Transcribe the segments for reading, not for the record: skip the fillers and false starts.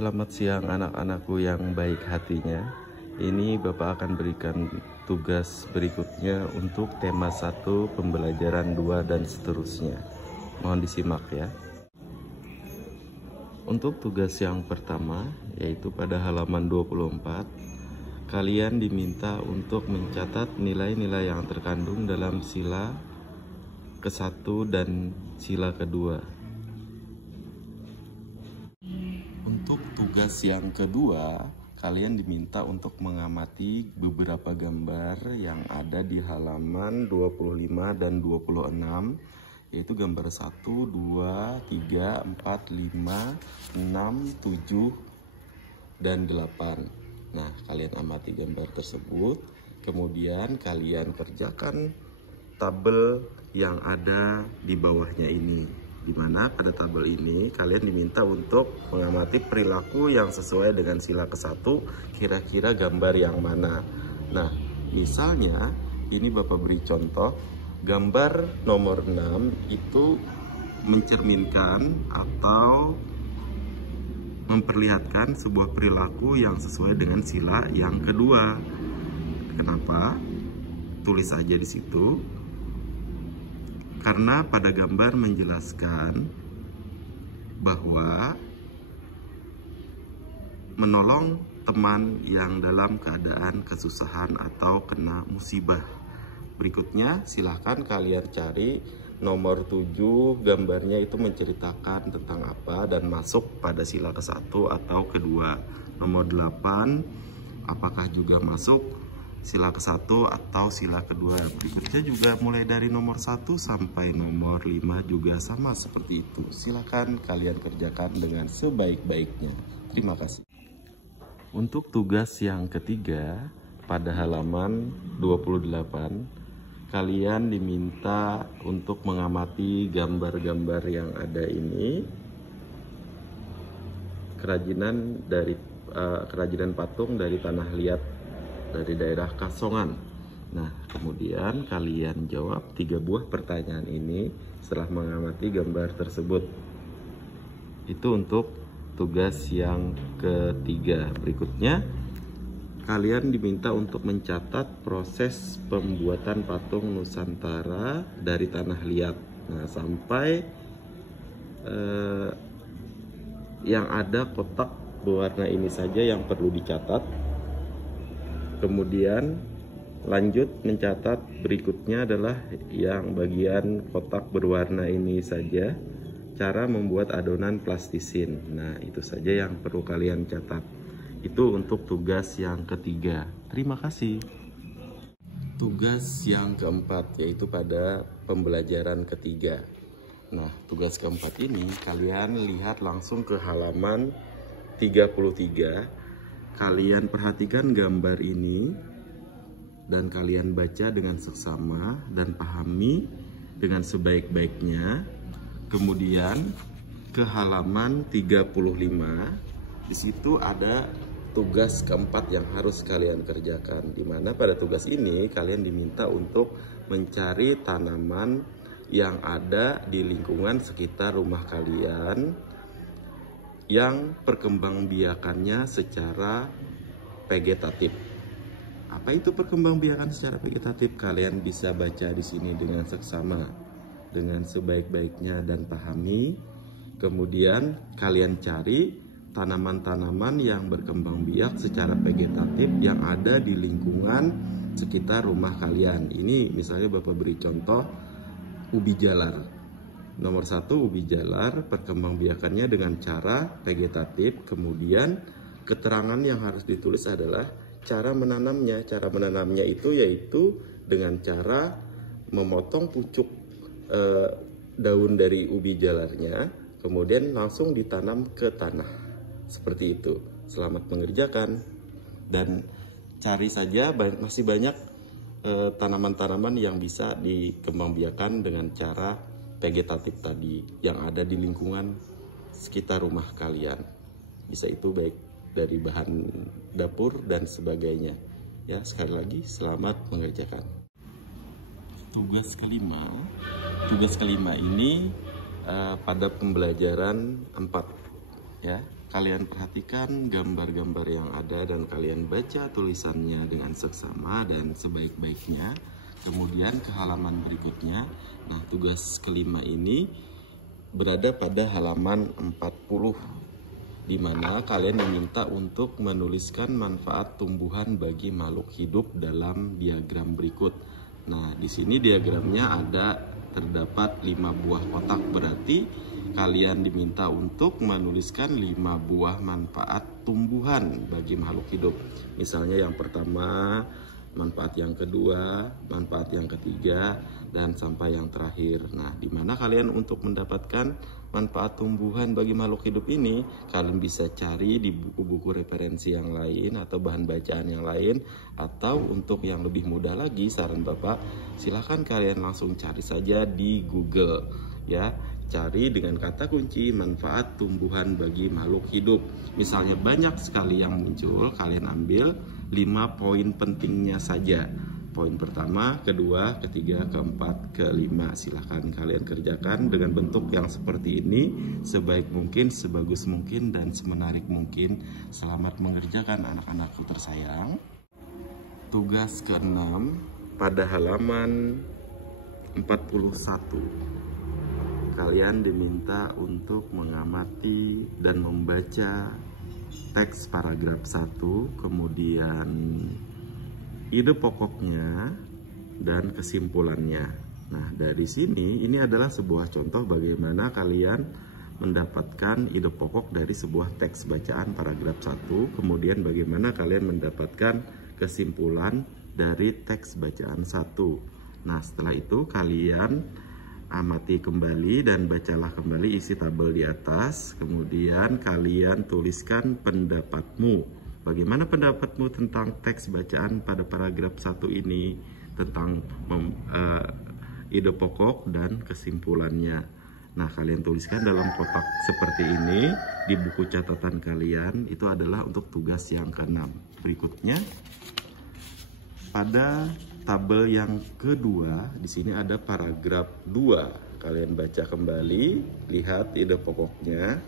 selamat siang anak-anakku yang baik hatinya. Ini Bapak akan berikan tugas berikutnya untuk tema 1, pembelajaran 2, dan seterusnya. Mohon disimak ya. Untuk tugas yang pertama, yaitu pada halaman 24, kalian diminta untuk mencatat nilai-nilai yang terkandung dalam sila ke-1 dan sila kedua. Untuk tugas yang kedua, kalian diminta untuk mengamati beberapa gambar yang ada di halaman 25 dan 26, yaitu gambar 1, 2, 3, 4, 5, 6, 7, dan 8. Nah, kalian amati gambar tersebut, kemudian kalian kerjakan tabel yang ada di bawahnya ini. Di mana pada tabel ini kalian diminta untuk mengamati perilaku yang sesuai dengan sila ke-1, kira-kira gambar yang mana. Nah, misalnya ini Bapak beri contoh, gambar nomor 6 itu mencerminkan atau memperlihatkan sebuah perilaku yang sesuai dengan sila yang kedua. Kenapa? Tulis aja di situ. Karena pada gambar menjelaskan bahwa menolong teman yang dalam keadaan kesusahan atau kena musibah. Berikutnya silahkan kalian cari nomor 7, gambarnya itu menceritakan tentang apa dan masuk pada sila ke-1 atau kedua. Nomor 8, apakah juga masuk sila ke-1 atau sila kedua. Berikutnya juga mulai dari nomor 1 sampai nomor 5 juga sama seperti itu. Silakan kalian kerjakan dengan sebaik-baiknya. Terima kasih. Untuk tugas yang ketiga, pada halaman 28, kalian diminta untuk mengamati gambar-gambar yang ada ini. Kerajinan patung dari tanah liat dari daerah Kasongan. Nah, kemudian kalian jawab 3 buah pertanyaan ini setelah mengamati gambar tersebut. Itu untuk tugas yang ketiga. Berikutnya, kalian diminta untuk mencatat proses pembuatan patung Nusantara dari tanah liat. Nah, sampai yang ada kotak berwarna ini saja yang perlu dicatat. Kemudian lanjut mencatat berikutnya adalah yang bagian kotak berwarna ini saja, cara membuat adonan plastisin. Nah, itu saja yang perlu kalian catat. Itu untuk tugas yang ketiga. Terima kasih. Tugas yang keempat, yaitu pada pembelajaran ketiga. Nah, tugas keempat ini kalian lihat langsung ke halaman 33. Kalian perhatikan gambar ini dan kalian baca dengan seksama dan pahami dengan sebaik-baiknya. Kemudian ke halaman 35, di situ ada tugas keempat yang harus kalian kerjakan, di mana pada tugas ini kalian diminta untuk mencari tanaman yang ada di lingkungan sekitar rumah kalian yang perkembangbiakannya secara vegetatif. Apa itu perkembangbiakan secara vegetatif? Kalian bisa baca di sini dengan seksama, dengan sebaik-baiknya dan pahami. Kemudian kalian cari tanaman-tanaman yang berkembang biak secara vegetatif yang ada di lingkungan sekitar rumah kalian. Ini misalnya Bapak beri contoh ubi jalar. Nomor 1, ubi jalar, perkembangbiakannya dengan cara vegetatif. Kemudian keterangan yang harus ditulis adalah cara menanamnya. Cara menanamnya itu yaitu dengan cara memotong pucuk daun dari ubi jalarnya, kemudian langsung ditanam ke tanah. Seperti itu. Selamat mengerjakan. Dan cari saja, masih banyak tanaman-tanaman yang bisa dikembangbiakan dengan cara vegetatif tadi yang ada di lingkungan sekitar rumah kalian. Bisa itu baik dari bahan dapur dan sebagainya. Ya, sekali lagi selamat mengerjakan. Tugas kelima ini pada pembelajaran 4 ya. kalian perhatikan gambar-gambar yang ada dan kalian baca tulisannya dengan seksama dan sebaik-baiknya. Kemudian ke halaman berikutnya. Nah, tugas kelima ini berada pada halaman 40, di mana kalian diminta untuk menuliskan manfaat tumbuhan bagi makhluk hidup dalam diagram berikut. Nah, di sini diagramnya terdapat 5 buah kotak, berarti kalian diminta untuk menuliskan 5 buah manfaat tumbuhan bagi makhluk hidup. Misalnya yang pertama, manfaat yang kedua, manfaat yang ketiga, dan sampai yang terakhir. Nah, di mana kalian untuk mendapatkan manfaat tumbuhan bagi makhluk hidup ini, kalian bisa cari di buku-buku referensi yang lain atau bahan bacaan yang lain, atau untuk yang lebih mudah lagi, saran Bapak, silahkan kalian langsung cari saja di Google, ya. Cari dengan kata kunci manfaat tumbuhan bagi makhluk hidup. Misalnya banyak sekali yang muncul, kalian ambil 5 poin pentingnya saja. Poin pertama, kedua, ketiga, keempat, kelima. Silahkan kalian kerjakan dengan bentuk yang seperti ini, sebaik mungkin, sebagus mungkin, dan semenarik mungkin. Selamat mengerjakan anak-anakku tersayang. Tugas ke-6 pada halaman 41. Kalian diminta untuk mengamati dan membaca teks paragraf 1, kemudian ide pokoknya dan kesimpulannya. Nah, dari sini ini adalah sebuah contoh bagaimana kalian mendapatkan ide pokok dari sebuah teks bacaan paragraf 1, kemudian bagaimana kalian mendapatkan kesimpulan dari teks bacaan 1. Nah, setelah itu kalian amati kembali dan bacalah kembali isi tabel di atas. Kemudian kalian tuliskan pendapatmu. Bagaimana pendapatmu tentang teks bacaan pada paragraf 1 ini, tentang ide pokok dan kesimpulannya. Nah, kalian tuliskan dalam kotak seperti ini di buku catatan kalian. Itu adalah untuk tugas yang ke-6. Berikutnya, pada tabel yang kedua, di sini ada paragraf 2. Kalian baca kembali, lihat ide pokoknya,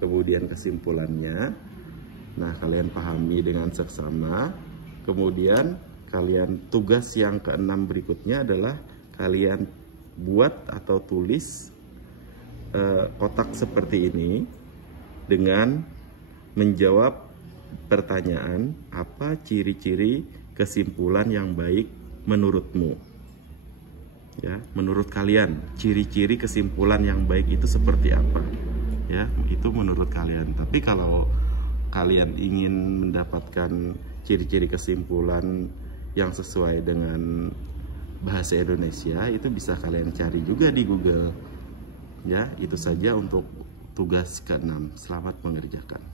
kemudian kesimpulannya. Nah, kalian pahami dengan seksama. Kemudian kalian tugas yang ke-6 berikutnya adalah kalian buat atau tulis kotak seperti ini dengan menjawab pertanyaan, apa ciri-ciri kesimpulan yang baik menurutmu, ya, menurut kalian ciri-ciri kesimpulan yang baik itu seperti apa, ya, itu menurut kalian. Tapi kalau kalian ingin mendapatkan ciri-ciri kesimpulan yang sesuai dengan bahasa Indonesia, itu bisa kalian cari juga di Google, ya. Itu saja untuk tugas ke-6. Selamat mengerjakan.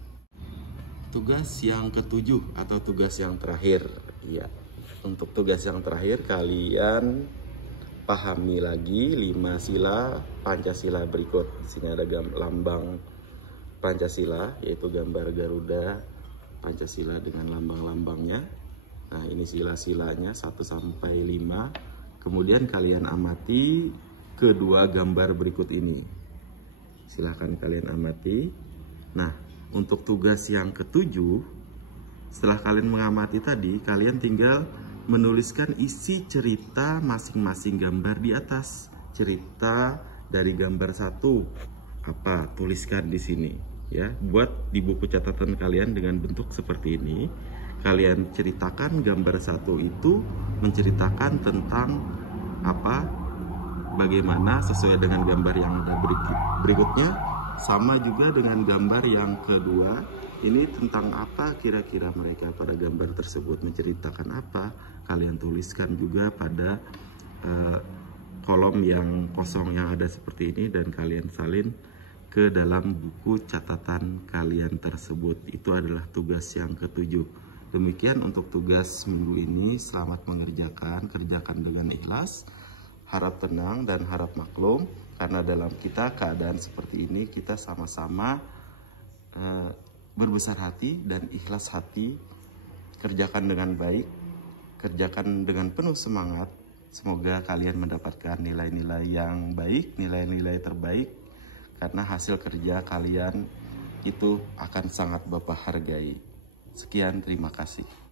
Tugas yang ke-7 atau tugas yang terakhir, ya. Untuk tugas yang terakhir, kalian pahami lagi 5 sila Pancasila berikut. Di sini ada lambang Pancasila, yaitu gambar Garuda Pancasila dengan lambang-lambangnya. Nah, ini sila-silanya 1 sampai 5. Kemudian kalian amati kedua gambar berikut ini. Silahkan kalian amati. Nah, untuk tugas yang ke-7, setelah kalian mengamati tadi, kalian tinggal menuliskan isi cerita masing-masing gambar di atas. Cerita dari gambar 1 apa? Tuliskan di sini, ya. Buat di buku catatan kalian dengan bentuk seperti ini. Kalian ceritakan gambar 1 itu menceritakan tentang apa? Bagaimana sesuai dengan gambar yang ada berikutnya. Sama juga dengan gambar yang kedua. Ini tentang apa kira-kira mereka pada gambar tersebut menceritakan apa. Kalian tuliskan juga pada kolom yang kosong yang ada seperti ini dan kalian salin ke dalam buku catatan kalian tersebut. Itu adalah tugas yang ke-7. Demikian untuk tugas minggu ini. Selamat mengerjakan, kerjakan dengan ikhlas, harap tenang dan harap maklum, karena dalam kita keadaan seperti ini kita sama-sama berbesar hati dan ikhlas hati. Kerjakan dengan baik, kerjakan dengan penuh semangat. Semoga kalian mendapatkan nilai-nilai yang baik, nilai-nilai terbaik, karena hasil kerja kalian itu akan sangat Bapak hargai. Sekian, terima kasih.